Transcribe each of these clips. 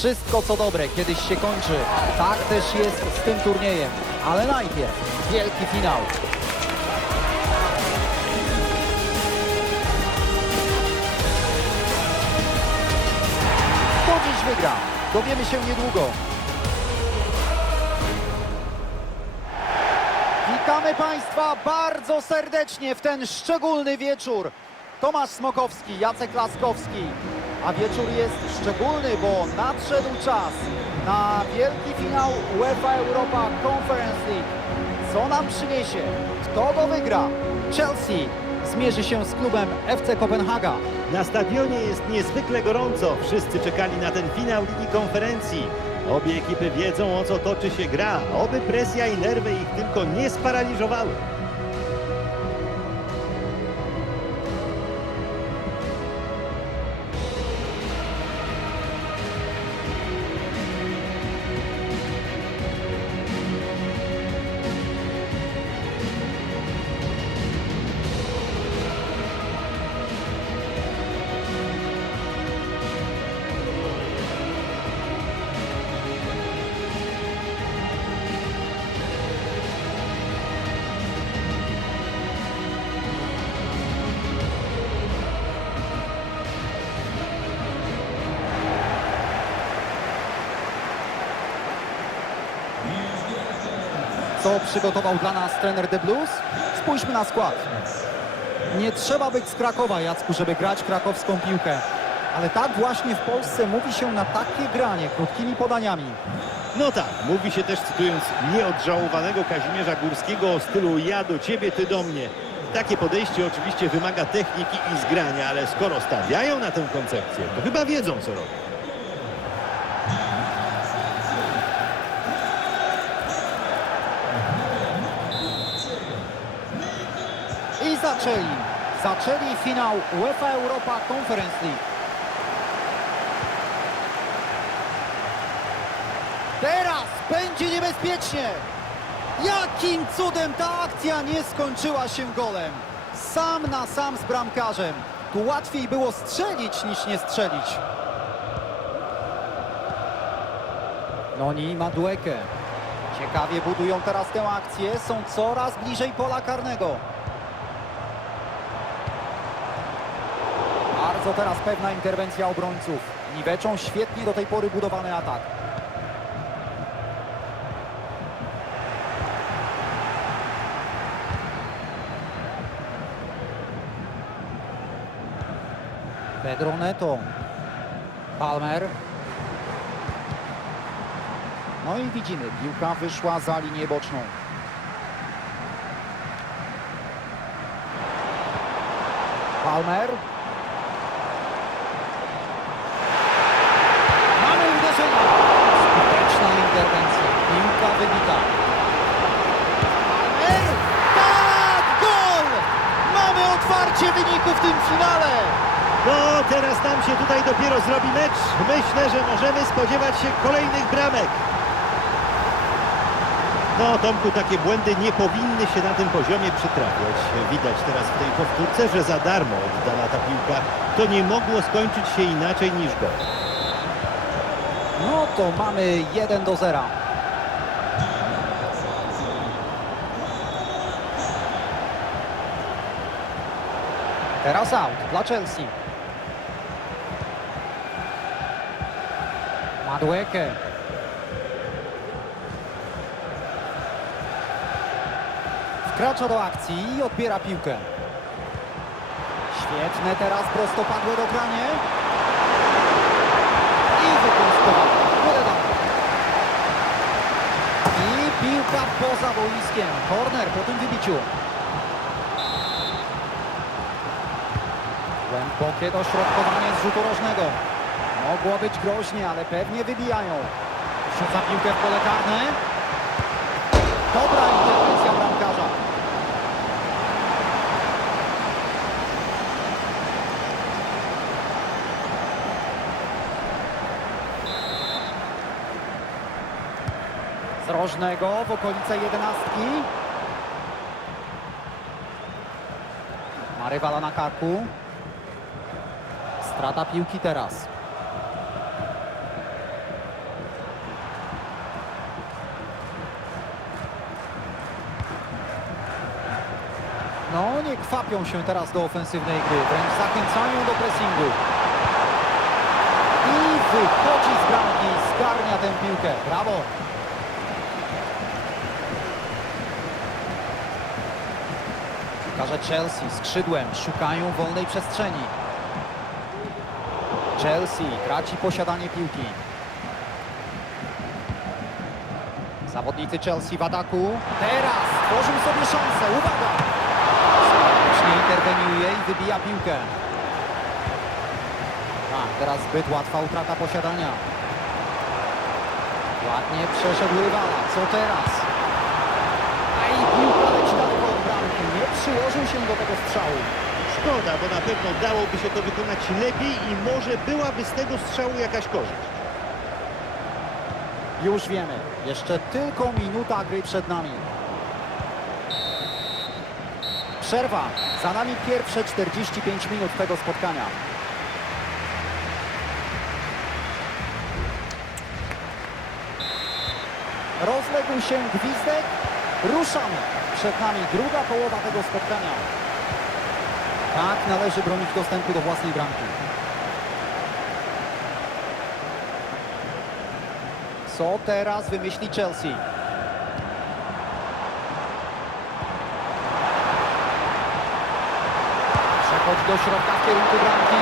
Wszystko co dobre kiedyś się kończy. Tak też jest z tym turniejem. Ale najpierw wielki finał. Kto dziś wygra? Dowiemy się niedługo. Witamy Państwa bardzo serdecznie w ten szczególny wieczór. Tomasz Smokowski, Jacek Laskowski. A wieczór jest szczególny, bo nadszedł czas na wielki finał UEFA Europa Conference League. Co nam przyniesie? Kto go wygra? Chelsea zmierzy się z klubem FC Kopenhaga. Na stadionie jest niezwykle gorąco. Wszyscy czekali na ten finał Ligi Konferencji. Obie ekipy wiedzą, o co toczy się gra. Oby presja i nerwy ich tylko nie sparaliżowały. Co przygotował dla nas trener The Blues? Spójrzmy na skład. Nie trzeba być z Krakowa, Jacku, żeby grać krakowską piłkę. Ale tak właśnie w Polsce mówi się na takie granie krótkimi podaniami. No tak, mówi się też cytując nieodżałowanego Kazimierza Górskiego o stylu ja do ciebie, ty do mnie. Takie podejście oczywiście wymaga techniki i zgrania, ale skoro stawiają na tę koncepcję, to chyba wiedzą co robią. Zaczęli finał UEFA Europa Conference League. Teraz będzie niebezpiecznie. Jakim cudem ta akcja nie skończyła się golem? Sam na sam z bramkarzem. Tu łatwiej było strzelić niż nie strzelić. Noni ma duekę. Ciekawie budują teraz tę akcję. Są coraz bliżej pola karnego. Bardzo teraz pewna interwencja obrońców. Niweczą świetnie do tej pory budowany atak. Pedro Neto. Palmer. No i widzimy, piłka wyszła za linię boczną. Palmer. Mamy uderzenie. Skuteczna interwencja. Piłka wybita. Palmer. Tak! Gol! Mamy otwarcie wyniku w tym finale. No, teraz nam się tutaj dopiero zrobi mecz. Myślę, że możemy spodziewać się kolejnych bramek. No, Tomku, takie błędy nie powinny się na tym poziomie przytrafiać. Widać teraz w tej powtórce, że za darmo oddana ta piłka. To nie mogło skończyć się inaczej niż gol. No to mamy 1 do 0. Teraz out dla Chelsea. Madueke. Wkracza do akcji i odbiera piłkę. Świetne teraz prostopadłe dogranie. I. Wydawane. I piłka poza boiskiem. Korner po tym wybiciu. Głębokie dośrodkowanie z rzutu rożnego. Mogło być groźnie, ale pewnie wybijają. Rzuca piłkę w pole karne. Dobra interwencja bramkarza. Z rożnego w okolice jedenastki. Ma rywala na karku. Strata piłki teraz. No, nie kwapią się teraz do ofensywnej gry, wręcz zachęcają do pressingu. I wychodzi z bramki, zgarnia tę piłkę. Brawo! Piłkarze Chelsea skrzydłem szukają wolnej przestrzeni. Chelsea traci posiadanie piłki. Zawodnicy Chelsea w ataku. Teraz tworzył sobie szansę. Uwaga! Nie interweniuje i wybija piłkę. Tak, teraz zbyt łatwa utrata posiadania. Ładnie przeszedł rywala. Co teraz? A i piłka leci daleko od bramki. Nie przyłożył się do tego strzału. Szkoda, bo na pewno dałoby się to wykonać lepiej i może byłaby z tego strzału jakaś korzyść. Już wiemy. Jeszcze tylko minuta gry przed nami. Przerwa. Za nami pierwsze 45 minut tego spotkania. Rozległ się gwizdek. Ruszamy. Przed nami druga połowa tego spotkania. Tak należy bronić dostępu do własnej bramki. Co teraz wymyśli Chelsea? Przechodzi do środka w kierunku bramki.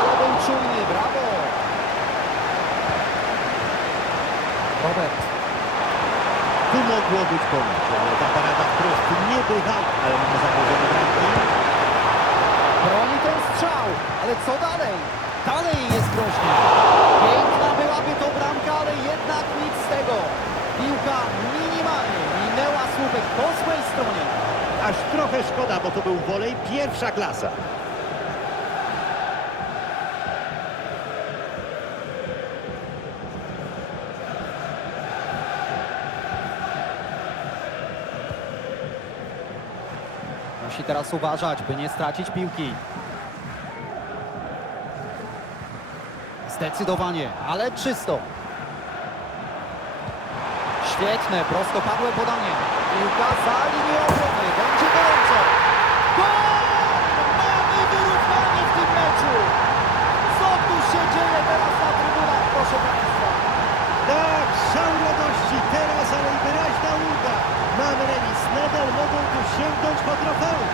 Ale był czujny, brawo! Robert, Tu mogło być pomysł, ale ta parada wprost nie bywa, ale mamy zagrożenie bramki. broni ten strzał, ale co dalej? Dalej jest groźnie. Piękna byłaby to bramka, ale jednak nic z tego. Piłka minimalnie minęła słupek po złej stronie. Aż trochę szkoda, bo to był wolej pierwsza klasa. Musi teraz uważać, by nie stracić piłki. Zdecydowanie, ale czysto. Świetne, prostopadłe podanie. Piłka za obrony. Mamy wyrównanie proszę Państwa? Tak, szał radości, teraz ale i wyraźna ulga. Mamy remis, nadal mogą tu sięgnąć po trofeum.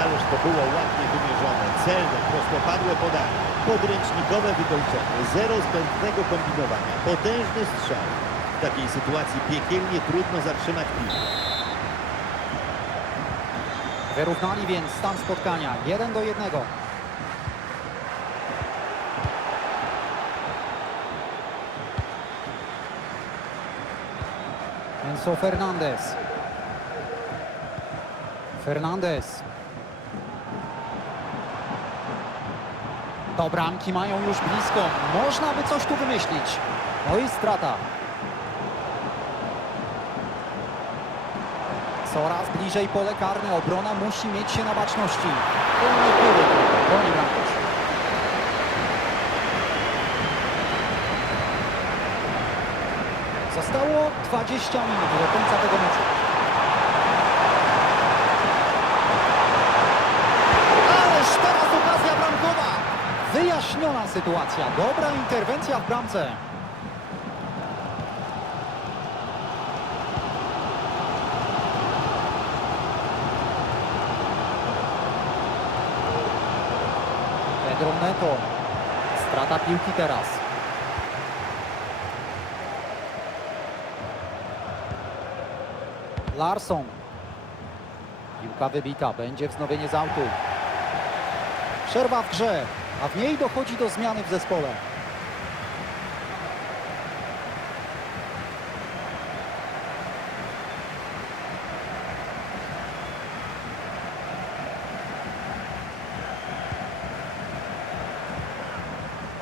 Ależ to było ładnie wymierzone, celne, prostopadłe podanie, podręcznikowe wykończenie, zero zbędnego kombinowania, potężny strzał. W takiej sytuacji piekielnie trudno zatrzymać piłkę. Wyrównali więc stan spotkania 1 do 1. Enzo Fernandez. Fernandez. Do bramki mają już blisko. Można by coś tu wymyślić. No i strata. Coraz bliżej pole karne. Obrona musi mieć się na baczności. Zostało 20 minut do końca tego meczu. Ależ teraz okazja bramkowa. Wyjaśniona sytuacja. Dobra interwencja w bramce. Neto. Strata piłki teraz. Larson. Piłka wybita. Będzie wznowienie z autu. Przerwa w grze, a w niej dochodzi do zmiany w zespole.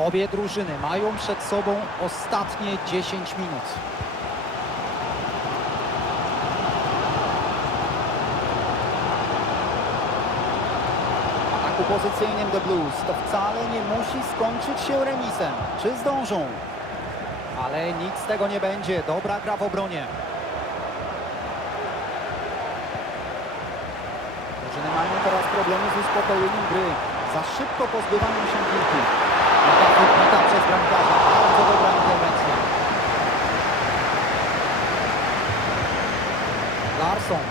Obie drużyny mają przed sobą ostatnie 10 minut. Ataku pozycyjnym The Blues to wcale nie musi skończyć się remisem. Czy zdążą? Ale nic z tego nie będzie. Dobra gra w obronie. mają teraz problemy z uspokojeniem gry. Za szybko pozbywają się piłki. Wybita przez bramkarza. Bardzo dobra interwencja. Larsson.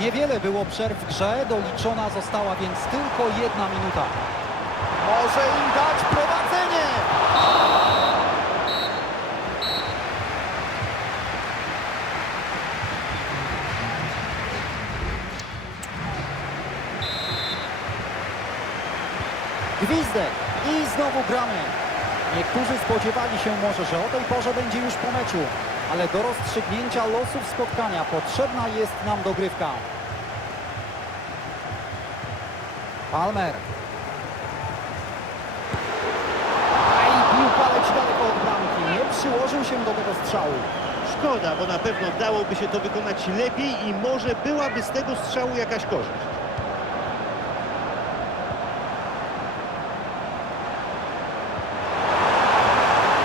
Niewiele było przerw w grze, doliczona została więc tylko jedna minuta. Może im dać prowadzenie! Gwizdek i znowu gramy. Niektórzy spodziewali się może, że o tej porze będzie już po meczu, ale do rozstrzygnięcia losów spotkania potrzebna jest nam dogrywka. Palmer. A i daleko od. Nie przyłożył się do tego strzału. Szkoda, bo na pewno dałoby się to wykonać lepiej i może byłaby z tego strzału jakaś korzyść.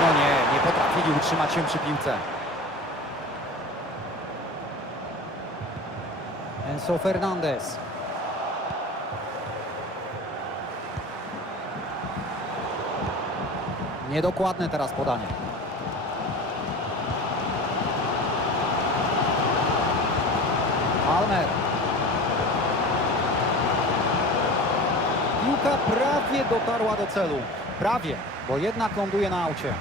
No nie, nie potrafili utrzymać się przy piłce. Enzo Fernandez. Niedokładne teraz podanie. Palmer. Piłka prawie dotarła do celu. Prawie, bo jednak ląduje na aucie.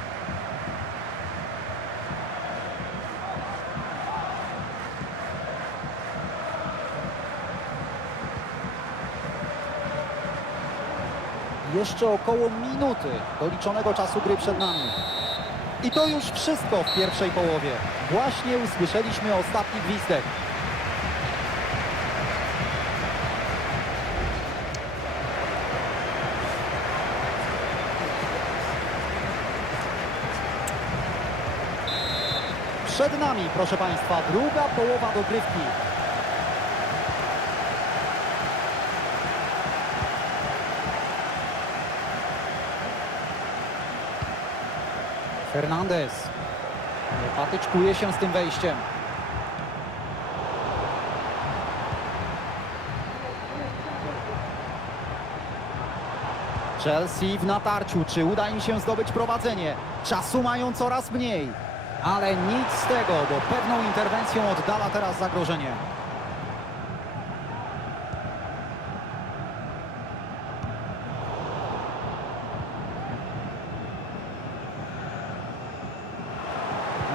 Jeszcze około minuty doliczonego czasu gry przed nami. I to już wszystko w pierwszej połowie. Właśnie usłyszeliśmy ostatni gwizdek. Przed nami, proszę Państwa, druga połowa dogrywki. Fernandez. Patyczkuje się z tym wejściem. Chelsea w natarciu. Czy uda im się zdobyć prowadzenie? Czasu mają coraz mniej. Ale nic z tego, bo pewną interwencją oddala teraz zagrożenie.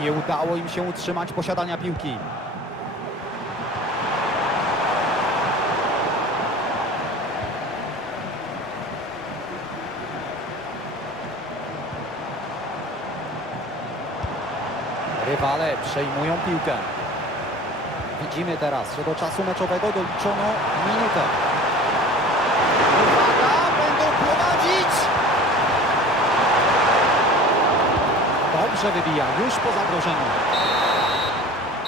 Nie udało im się utrzymać posiadania piłki. Rywale przejmują piłkę. Widzimy teraz, że do czasu meczowego doliczono minutę. Dobrze wybija, już po zagrożeniu.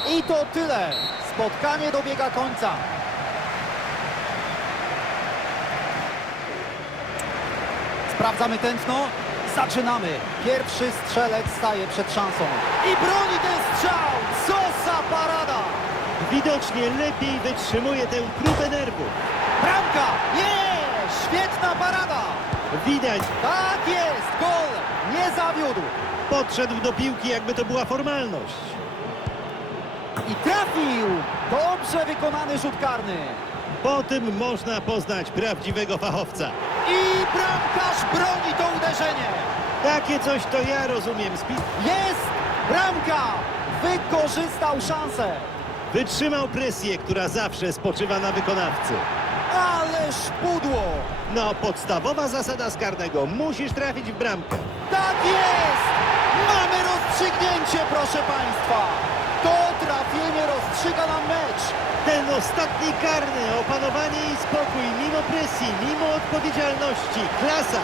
I to tyle. Spotkanie dobiega końca. Sprawdzamy tętno. Zaczynamy. Pierwszy strzelec staje przed szansą. I broni ten strzał. Co za parada! Widocznie lepiej wytrzymuje tę próbę nerwów. Bramka! Nie! Świetna parada! Widać, Tak jest! Gol! Nie zawiódł! podszedł do piłki, jakby to była formalność. I trafił! Dobrze wykonany rzut karny. Po tym można poznać prawdziwego fachowca. I bramkarz broni to uderzenie. Takie coś to ja rozumiem. Spi- Jest! Bramka! Wykorzystał szansę. Wytrzymał presję, która zawsze spoczywa na wykonawcy. Ależ pudło! No, podstawowa zasada z karnego. Musisz trafić w bramkę. Tak jest! Mamy rozstrzygnięcie, proszę Państwa! To trafienie rozstrzyga nam mecz. Ten ostatni karny, opanowanie i spokój, mimo presji, mimo odpowiedzialności. Klasa!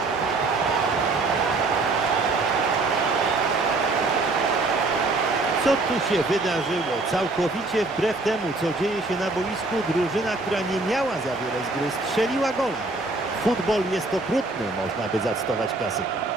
Co tu się wydarzyło? Całkowicie wbrew temu, co dzieje się na boisku, drużyna, która nie miała za wiele z gry, strzeliła gol. Futbol jest okrutny, można by zacytować klasyka.